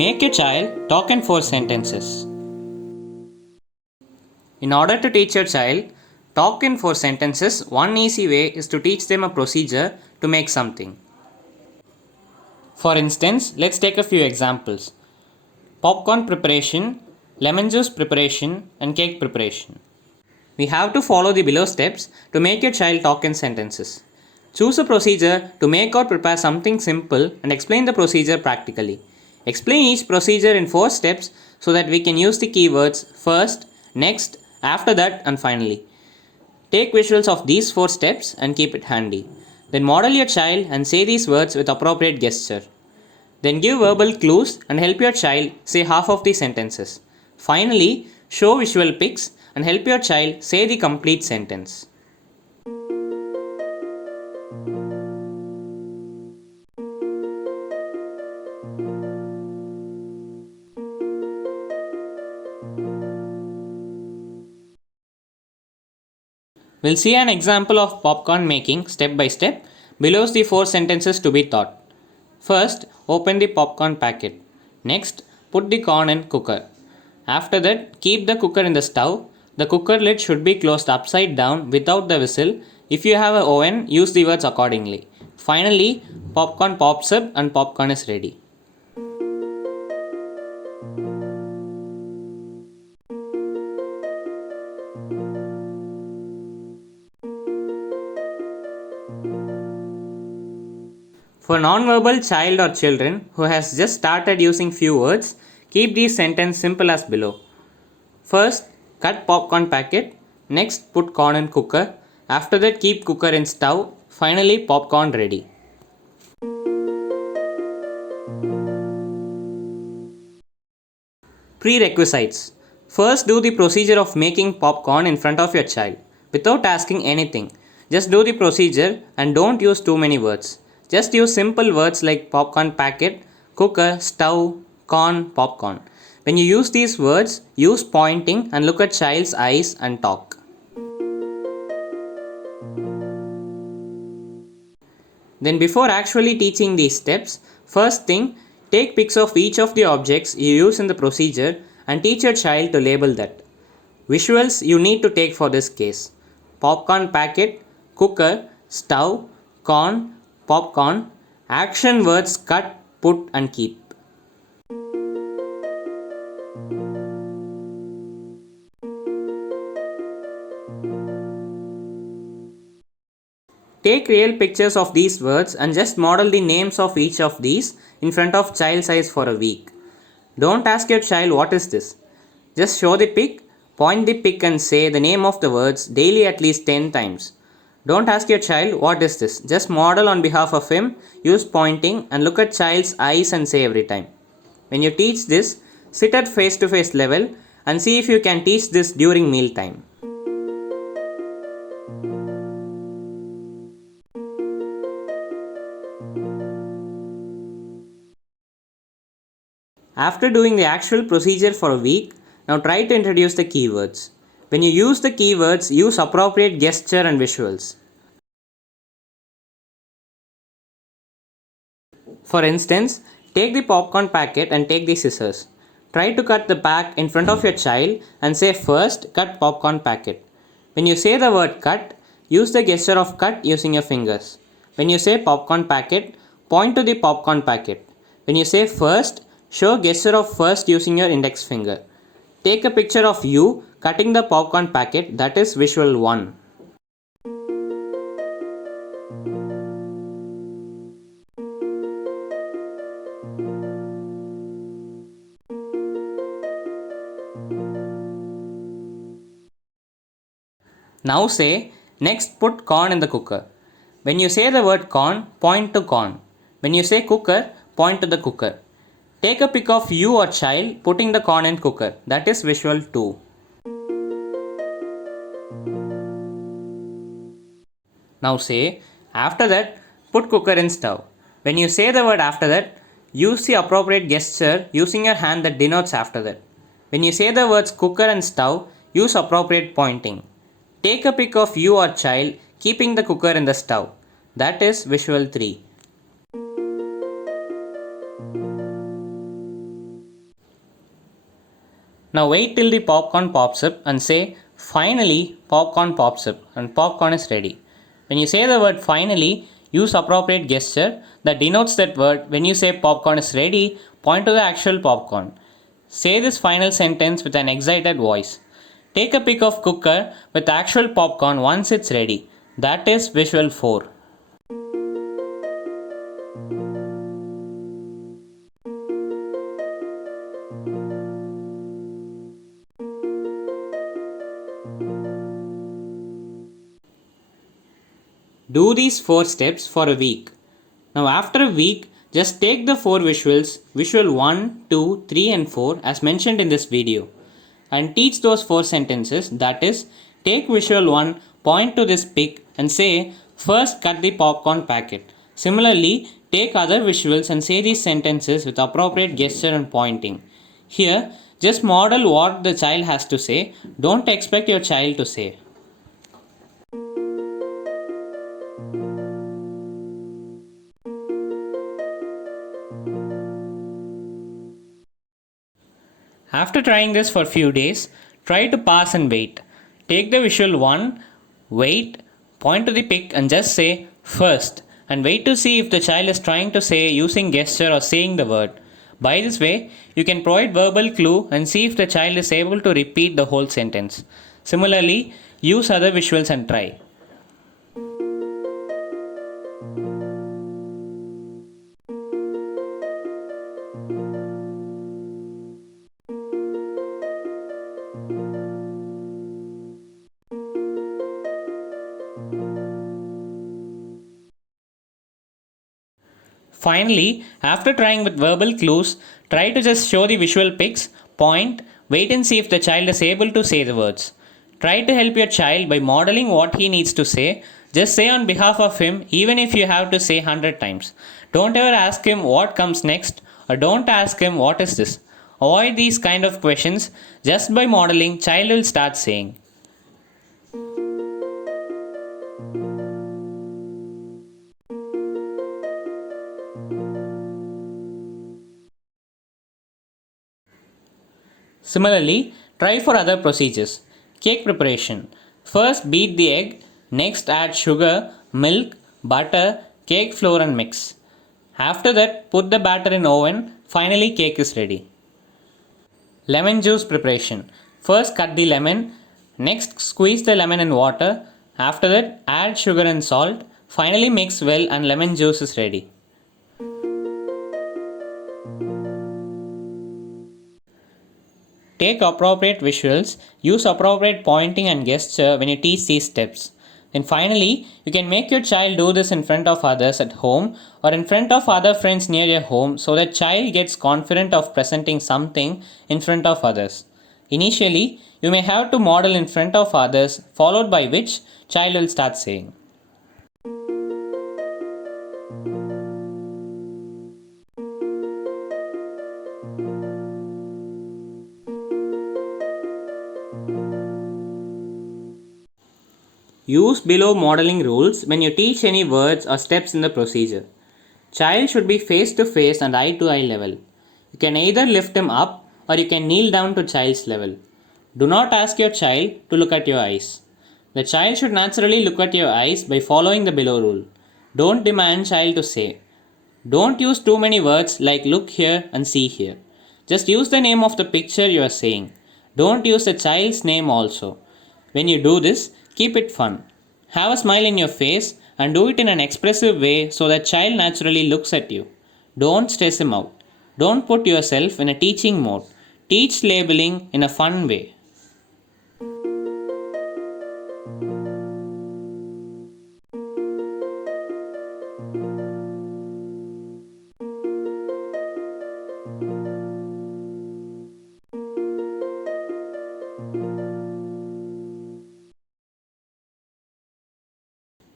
Make a child talk in 4 sentences. In order to teach your child talk in 4 sentences, one easy way is to teach them a procedure to make something. For instance, let's take a few examples. Popcorn preparation, lemon juice preparation, and cake preparation. We have to follow the below steps to make your child talk in sentences. Choose a procedure to make or prepare something simple and explain the procedure practically. Explain each procedure in 4 steps so that we can use the keywords first, next, after that, and finally. Take visuals of these 4 steps and keep it handy. Then model your child and say these words with appropriate gesture. Then give verbal clues and help your child say half of the sentences. Finally, show visual pics and help your child say the complete sentence. We'll see an example of popcorn making step by step. Below is the 4 sentences to be taught. First, open the popcorn packet. Next, put the corn in cooker. After that, keep the cooker in the stove. The cooker lid should be closed upside down without the whistle. If you have an oven, use the words accordingly. Finally, popcorn pops up and popcorn is ready. For non-verbal child or children who has just started using few words, keep these sentences simple as below. First, cut popcorn packet. Next, put corn in cooker. After that, keep cooker in stove. Finally, popcorn ready. Prerequisites. First, do the procedure of making popcorn in front of your child without asking anything. Just do the procedure and don't use too many words. Just use simple words like popcorn packet, cooker, stove, corn, popcorn. When you use these words, use pointing and look at child's eyes and talk. Then before actually teaching these steps, first thing, take pics of each of the objects you use in the procedure and teach your child to label that. Visuals you need to take for this case: popcorn packet, cooker, stove, corn, popcorn, action words cut, put and keep. Take real pictures of these words and just model the names of each of these in front of child's eyes for a week. Don't ask your child what is this. Just show the pic, point the pic and say the name of the words daily at least 10 times. Don't ask your child what is this. Just model on behalf of him, use pointing and look at child's eyes and say every time. When you teach this, sit at face-to-face level and see if you can teach this during mealtime. After doing the actual procedure for a week, now try to introduce the keywords. When you use the keywords, use appropriate gesture and visuals. For instance, take the popcorn packet and take the scissors. Try to cut the pack in front of your child and say first, cut popcorn packet. When you say the word cut, use the gesture of cut using your fingers. When you say popcorn packet, point to the popcorn packet. When you say first, show gesture of first using your index finger. Take a picture of you cutting the popcorn packet, that is visual 1. Now say, next put corn in the cooker. When you say the word corn, point to corn. When you say cooker, point to the cooker. Take a pic of you or child putting the corn in cooker, that is visual 2. Now say, after that, put cooker in stove. When you say the word after that, use the appropriate gesture using your hand that denotes after that. When you say the words cooker and stove, use appropriate pointing. Take a pic of you or child keeping the cooker in the stove, that is visual 3. Now wait till the popcorn pops up and say, finally, popcorn pops up and popcorn is ready. When you say the word finally, use appropriate gesture that denotes that word. When you say popcorn is ready, point to the actual popcorn. Say this final sentence with an excited voice. Take a pic of cooker with actual popcorn once it's ready. That is visual 4. Do these 4 steps for a week. Now after a week, just take the 4 visuals, visual 1, 2, 3 and 4 as mentioned in this video, and teach those 4 sentences. That is, take visual 1, point to this pic and say, first cut the popcorn packet. Similarly, take other visuals and say these sentences with appropriate gesture and pointing. Here, just model what the child has to say. Don't expect your child to say. After trying this for a few days, try to pause and wait. Take the visual 1, wait, point to the pic and just say first, and wait to see if the child is trying to say using gesture or saying the word. By this way, you can provide verbal clue and see if the child is able to repeat the whole sentence. Similarly, use other visuals and try. Finally, after trying with verbal clues, try to just show the visual pics, point, wait and see if the child is able to say the words. Try to help your child by modeling what he needs to say. Just say on behalf of him, even if you have to say 100 times. Don't ever ask him what comes next, or don't ask him what is this. Avoid these kind of questions. Just by modeling, child will start saying. Similarly, try for other procedures. Cake preparation. First beat the egg, next add sugar, milk, butter, cake flour and mix. After that, put the batter in oven. Finally, cake is ready. Lemon juice preparation. First cut the lemon, next squeeze the lemon in water. After that, add sugar and salt. Finally, mix well and lemon juice is ready. Take appropriate visuals, use appropriate pointing and gesture when you teach these steps. Then finally, you can make your child do this in front of others at home or in front of other friends near your home so that child gets confident of presenting something in front of others. Initially, you may have to model in front of others, followed by which child will start saying. Use below modeling rules when you teach any words or steps in the procedure. Child should be face to face and eye to eye level. You can either lift him up or you can kneel down to child's level. Do not ask your child to look at your eyes. The child should naturally look at your eyes by following the below rule. Don't demand child to say. Don't use too many words like look here and see here. Just use the name of the picture you are saying. Don't use the child's name also. When you do this, keep it fun. Have a smile in your face and do it in an expressive way so that child naturally looks at you. Don't stress him out. Don't put yourself in a teaching mode. Teach labeling in a fun way.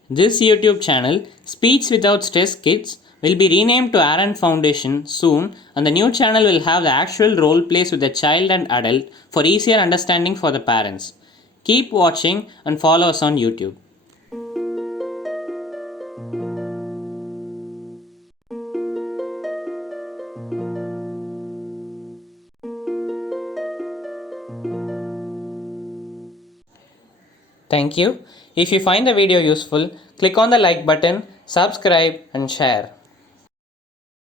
This YouTube channel, Speech Without Stress Kids, will be renamed to Aaron Foundation soon, and the new channel will have the actual role plays with the child and adult for easier understanding for the parents. Keep watching and follow us on YouTube. Thank you. If you find the video useful, click on the like button, subscribe and share.